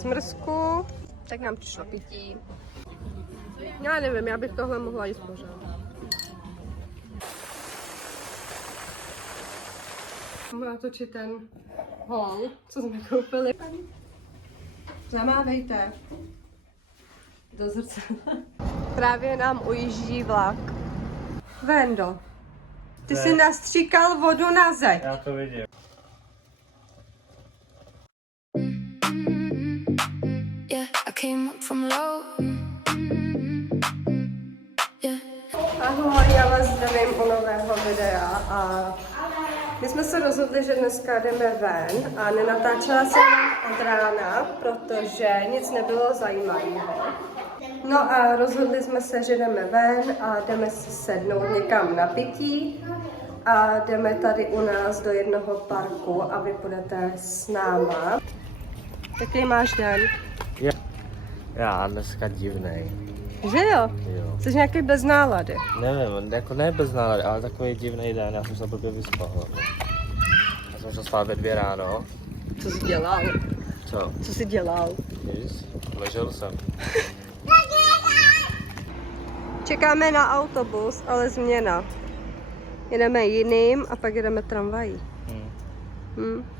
Smrsku, tak nám přišlo pití. Já nevím, já bych tohle mohla jíst pořád. Můžu natočit ten haul, co jsme koupili. Zamávejte do zrcadla. Právě nám ujíždí vlak. Vendo, ty jsi nastříkal vodu na zeď. Já to vidím. Ahoj, já vás zdravím u nového videa a my jsme se rozhodli, že dneska jdeme ven a nenatáčela jsem od rána, protože nic nebylo zajímavého. No a rozhodli jsme se, že jdeme ven a jdeme si sednout někam na pití a jdeme tady u nás do jednoho parku a vy půjdete s náma. Jaký máš den? Já dneska divnej. Že jo? Jo. Jsi nějaký bez nálady. Nevím, jako ne bez nálady, ale takový divný den. Já jsem se blbě vyspal. Já jsem šel spát ve 2 ráno. Co jsi dělal? Co? Co jsi dělal? Nic, ležel jsem. Čekáme na autobus, ale změna. Jedeme jiným a pak jedeme tramvají. Nevadí.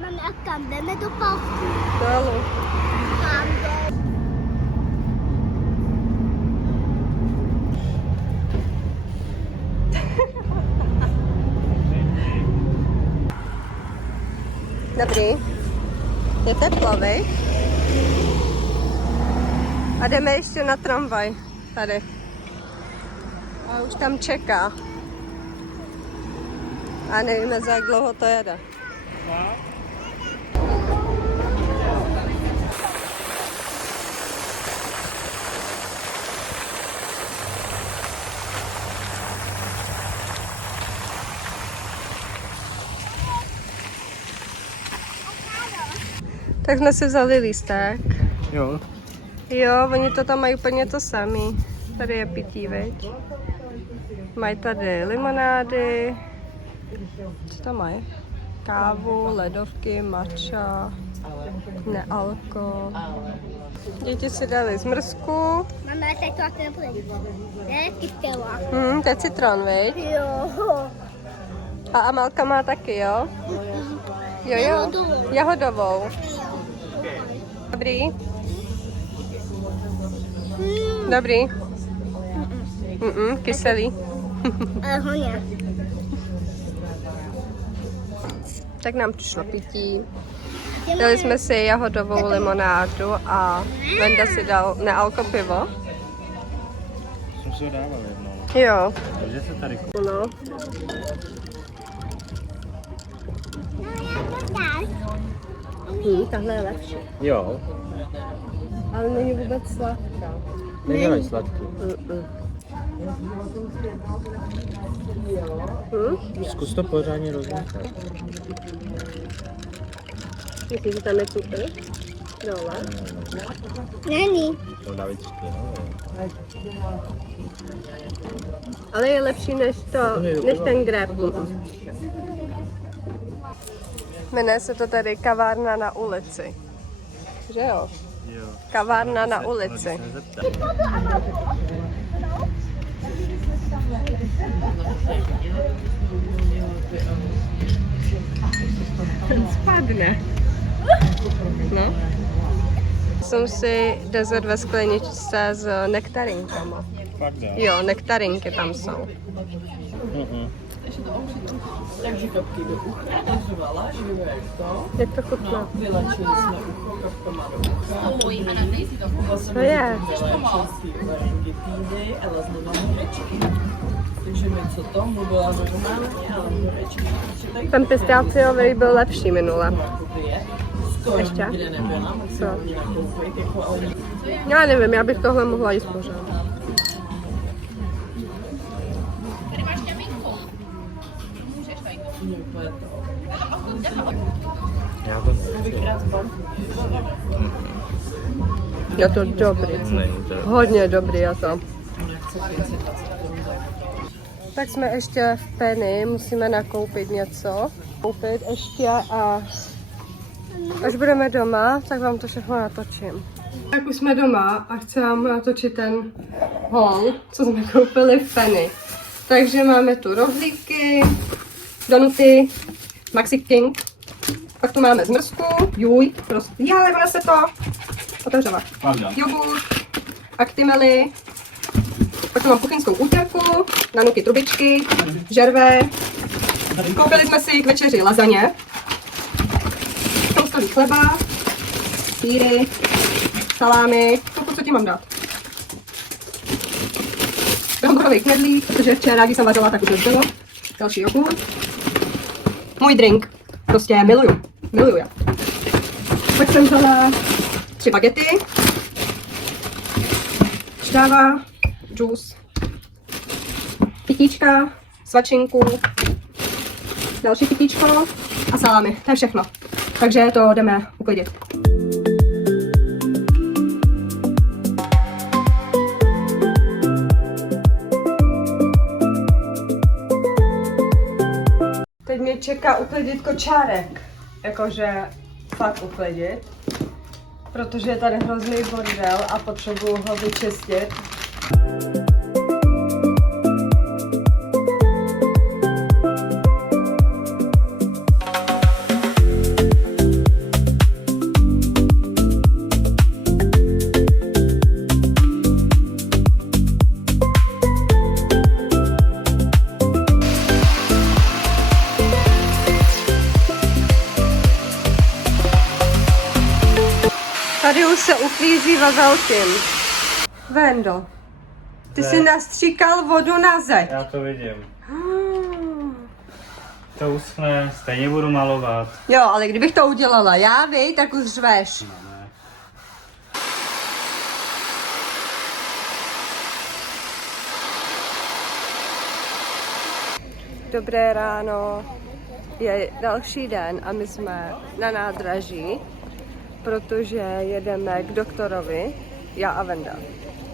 Mami, a kam jdeme do parku? Dolů. Kam jdeme? Dobrý. Je teplo, viď? A jdeme ještě na tramvaj. Tady. A už tam čeká. A nevíme, za jak dlouho to jede. Tak jsme si vzali lístek. Jo. Jo, oni to tam mají úplně to samý. Tady je pití, viď? Mají tady limonády. Co tam mají? Kávu, ledovky, matcha, nealko. Děti si dali zmrzku. Mami, teď to tak nebude. Ne, kytela. To je citron, viď? Jo. A Amelka má taky, jo? Jo, jo. Jahodovou. Dobrý? Dobrý? Kyselý. Hodně. Tak nám přišlo pití. Dali jsme si jahodovou limonádu a Venda si dal nealko pivo. Jsem si ho dával jednou. Jo. Takže se tady No. Tahle je lepší. Jo. Ale není vůbec sladká. Nedělej sladký. Zkus to pořádně rozmíchat. Myslíš, že tam je cukr? Dole. Není. To dá víc no. Ale je lepší než ten grape. Jmenuje se to tady kavárna na ulici. Že jo? Jo. Kavárna na ulici. Ten spadne. No. Jsem si dezert ve skleničce s nektarinkama. Fakt dá. Jo, nektarinky tam jsou. Takže kapky do ucha, nařvala, živuješ to. Jak to chutná? No, vylečili jsme ucho kapkama do ucha. To je. Čistý varenky týdy, ale z nemám horečky. Takže mi co to, mluvila normálně, ale horečky. Ten pistáciový byl lepší minule. Skoro Ještě? nikde nebyla, tak Co? jsem hodně nakoupit, jako ale Já nevím, já bych tohle mohla jíst pořád. úplně to. Já to nechci. Je to dobrý. Není to. Hodně dobrý je to. Tak jsme ještě v Penny, musíme nakoupit něco. Koupit ještě a Až budeme doma, tak vám to všechno natočím. Tak už jsme doma a chci vám natočit ten haul, co jsme koupili v Penny. Takže máme tu rohlíky, donuty, Maxi King, pak tu máme zmrzku, prostě, ale ona se to otevřela. Jogurt, Actimely, pak tu mám kuchyňskou útěrku, nanuky trubičky, žerve, koupili jsme si k večeři lazaně, toastový chleba, sýry, salámy, co ti mám dát? Bramborový knedlík, protože včera, když jsem vařila, tak už to bylo. Další jogurt. Můj drink, prostě miluju já. Pak jsem vzala 3 bagety, šťáva, džus, kytíčka, svačinku, další kytíčko a salámy, to je všechno. Takže to jdeme uklidit. Teď mě čeká uklidit kočárek, jakože fakt uklidit, protože je tady hrozný bordel a potřebuju ho vyčistit. Tady už se uklízí ve velkým. Vendo, ty jsi nastříkal vodu na zeď. Já to vidím. To uschne, stejně budu malovat. Jo, ale kdybych to udělala já, tak už řveš. No, ne. Dobré ráno, je další den a my jsme na nádraží, protože jedeme k doktorovi, já a Venda.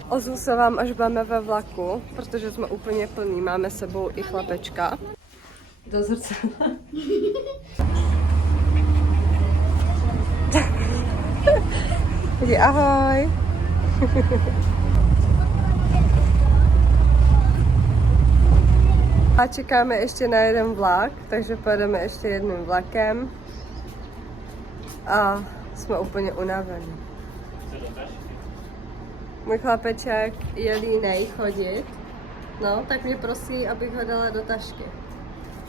Ozvu se vám, až budeme ve vlaku, protože jsme úplně plní, máme s sebou i chlapečka. Do zrcadla. Jdi, ahoj. A čekáme ještě na jeden vlak, takže pojedeme ještě jedním vlakem. A jsme úplně unavení. Můj chlapeček je línej chodit, no, tak mě prosí, abych ho dala do tašky.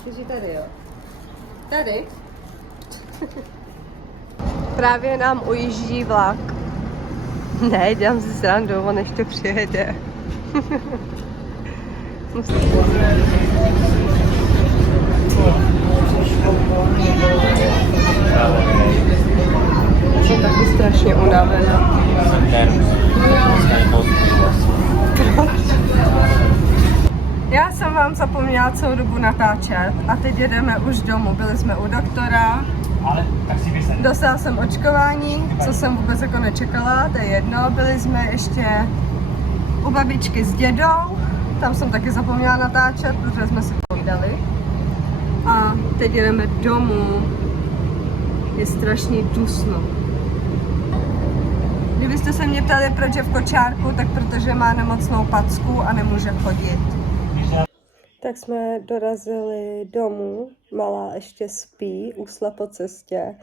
Jsi tady, jo? Tady? Právě nám ujíždí vlak. Ne, dělám si srandu, on ještě přijede. Jsem taky strašně unavená. Já jsem vám zapomněla celou dobu natáčet a teď jedeme už domů. Byli jsme u doktora, dostala jsem očkování, co jsem vůbec jako nečekala, to je jedno. Byli jsme ještě u babičky s dědou, tam jsem taky zapomněla natáčet, protože jsme si povídali. A teď jedeme domů, je strašně dusno. Kdybyste se mě ptali, proč je v kočárku, tak protože má nemocnou packu a nemůže chodit. Tak jsme dorazili domů, malá ještě spí, usla po cestě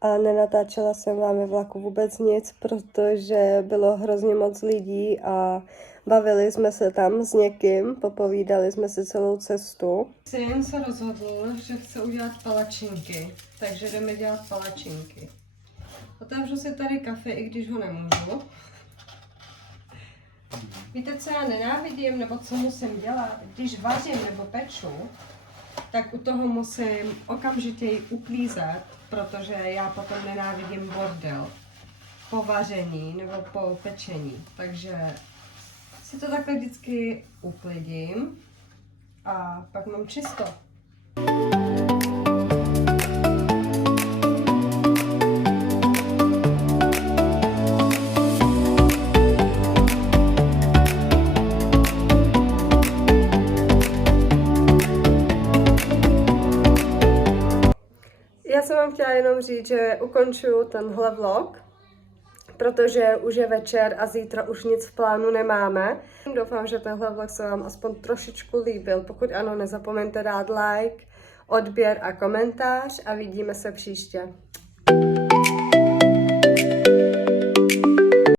a nenatáčela jsem vám ve vlaku vůbec nic, protože bylo hrozně moc lidí a bavili jsme se tam s někým, popovídali jsme si celou cestu. Syn se rozhodl, že chce udělat palačinky, takže jdeme dělat palačinky. Otevřu si tady kafe, i když ho nemůžu. Víte, co já nenávidím, nebo co musím dělat? Když vařím nebo peču, tak u toho musím okamžitě uklízet, protože já potom nenávidím bordel po vaření nebo po pečení. Takže si to takhle vždycky uklidím a pak mám čisto. Já jsem vám chtěla jenom říct, říct, že ukončuju tenhle vlog, protože už je večer a zítra už nic v plánu nemáme. Doufám, že tenhle vlog se vám aspoň trošičku líbil. Pokud ano, nezapomeňte dát like, odběr a komentář a vidíme se příště.